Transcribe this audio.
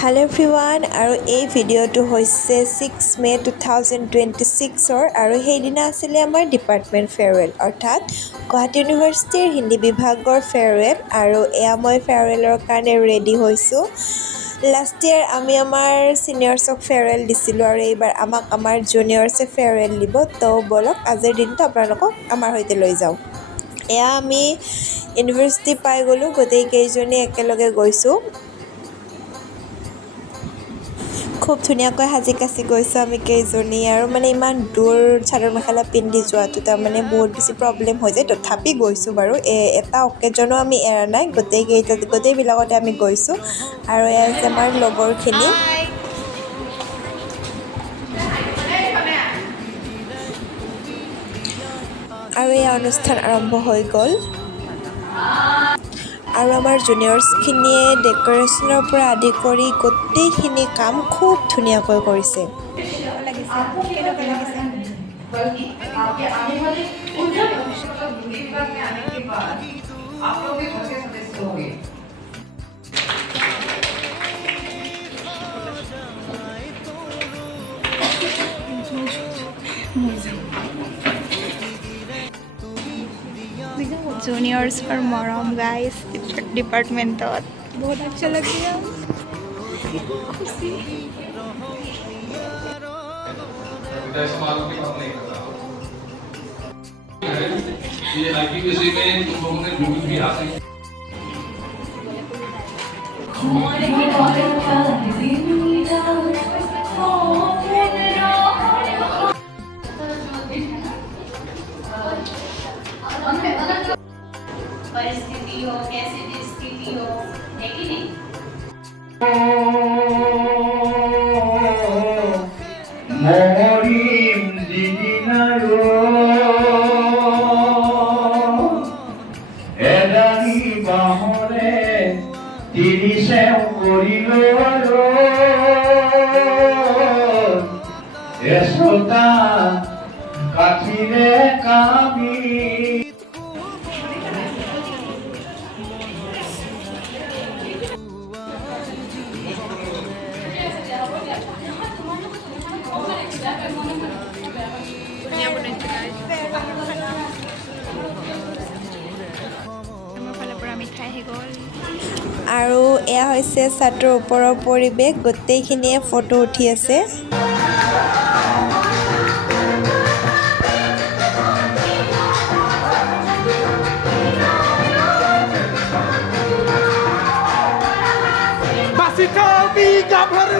Hello everyone আৰু এই ভিডিঅ'টো হৈছে 6 মে 2026 আৰু সেইদিনা আছিলে আমাৰ ডিপাৰ্টমেণ্ট ফেয়াৰৱেল অৰ্থাৎ গুৱাহাটী ইউনিভাৰ্চিটিৰ হিন্দী বিভাগৰ ফেয়াৰৱেল আৰু এয়া মই ফেয়াৰৱেলৰ কাৰণে ৰেডি হৈছোঁ। লাষ্ট ইয়াৰ আমি আমাৰ ছিনিয়ৰ্ছক ফেয়াৰৱেল দিছিলোঁ আৰু এইবাৰ আমাক আমাৰ জুনিয়ৰ্ছে ফেয়াৰৱেল দিব। তো ব'লক আজিৰ দিনটো আপোনালোকক আমাৰ সৈতে লৈ যাওঁ। এয়া আমি ইউনিভাৰ্চিটি পাই গ'লোঁ, গোটেইকেইজনী একেলগে গৈছোঁ। খুব ধুনীয়াকৈ সাজি কাচি গৈছোঁ আমি কেইজনী আৰু ইমান দূৰ চাদৰ মেখেলা পিন্ধি যোৱাটো তাৰমানে বহুত বেছি প্ৰব্লেম হৈ যায়, তথাপি গৈছোঁ বাৰু। এটা অকেজনো আমি এৰা নাই, গোটেইবিলাকতে আমি গৈছোঁ। আৰু এয়া হৈছে আমাৰ লগৰখিনি। আৰু এই অনুষ্ঠান আৰম্ভ হৈ গ'ল আৰু আমাৰ জুনিয়ৰ্ছখিনিয়ে ডেক'ৰেশ্যনৰ পৰা আদি কৰি গোটেইখিনি কাম খুব ধুনীয়াকৈ কৰিছে। জুনিয়ৰ্ছৰ মৰম গাইজ ডিপাৰ্টমেণ্টত বহুত আচ্ছা লাগিছে। परिस्थिति हो कैसी भी स्थिति हो है कि नहीं মরিম দিদিনায়ো এদানি বাহনে তিরিশে করিল এসোতা কাঠিরে কামি আৰু এয়া হৈছে ছাদৰ ওপৰৰ পৰিৱেশ, গোটেইখিনিয়ে ফটো উঠি আছে। Masih kau di gambar